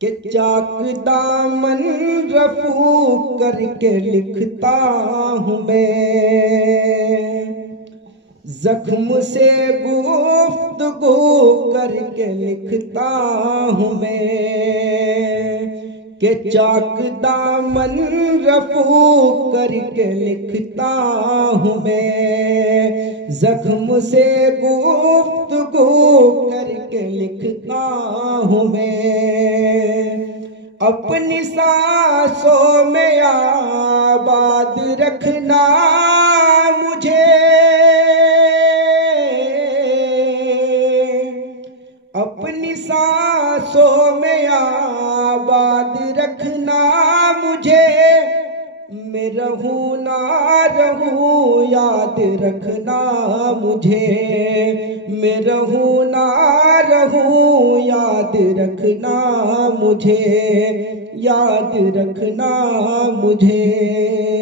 कि चाक दामन रफू करके लिखता हूँ मैं, जख्म से गुफ्तगू करके लिखता हूँ मैं, कि चाक दामन रफू करके लिखता हूँ मैं, जख्म से गुफ्तगू करके लिखता हूँ मैं। अपनी सांसों में आबाद रखना मुझे, अपनी सांसों में आबाद रखना मुझे, मैं रहूं ना रहूं याद रखना मुझे, मैं रहूं ना रहूं याद रखना मुझे, याद रखना मुझे।